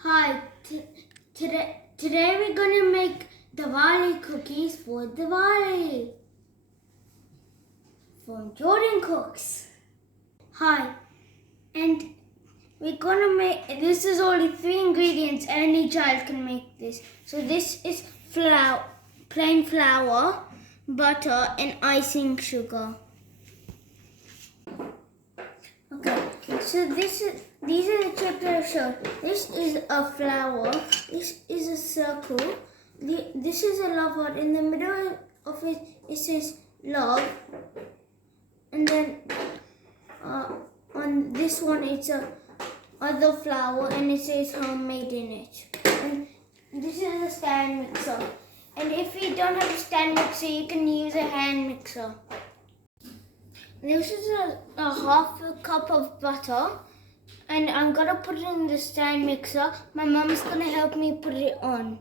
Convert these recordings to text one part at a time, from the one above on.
Hi, today we're gonna make Diwali cookies for Diwali from Jordan Cooks. Hi, and we're gonna make, this is only 3 ingredients, any child can make this. So this is flour, plain flour, butter and icing sugar. Okay, so these are the chips that I showed. This is a flower. This is a circle. This is a love heart. In the middle of it, it says love. And then on this one, it's a other flower, and it says homemade in it. And this is a stand mixer. And if you don't have a stand mixer, you can use a hand mixer. This is a half a cup of butter, and I'm gonna put it in the stand mixer. My mom's gonna help me put it on.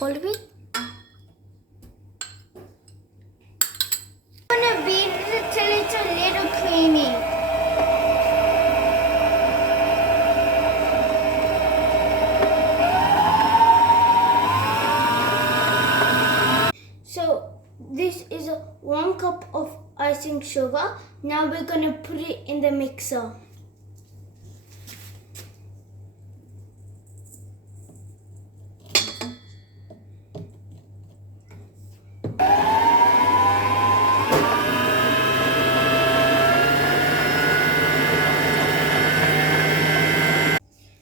All of it. I'm gonna beat it till it's a little creamy. So this is 1 cup of icing sugar. Now we're gonna put it in the mixer.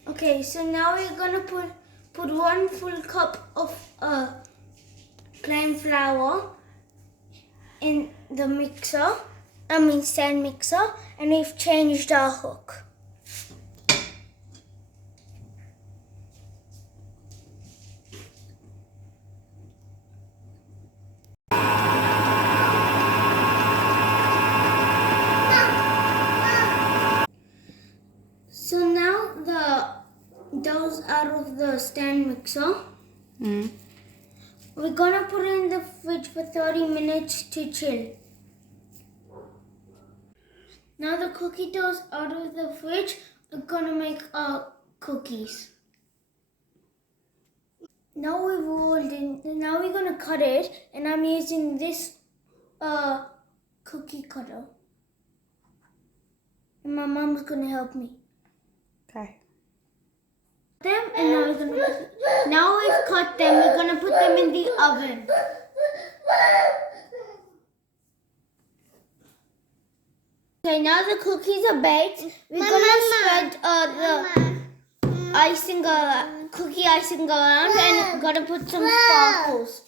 Okay, so now we're gonna put 1 full cup of plain flour in the mixer, stand mixer, and we've changed our hook. So now the dough's out of the stand mixer. We're gonna put it in the fridge for 30 minutes to chill. Now the cookie dough's out of the fridge, we're gonna make our cookies. Now we've rolled in, now we're gonna cut it, and I'm using this cookie cutter. And my mom's gonna help me. Okay. Them, and now we've cut them, we're gonna put them in the oven. Okay, now the cookies are baked. We're gonna spread the cookie icing around, and we're gonna put some sparkles.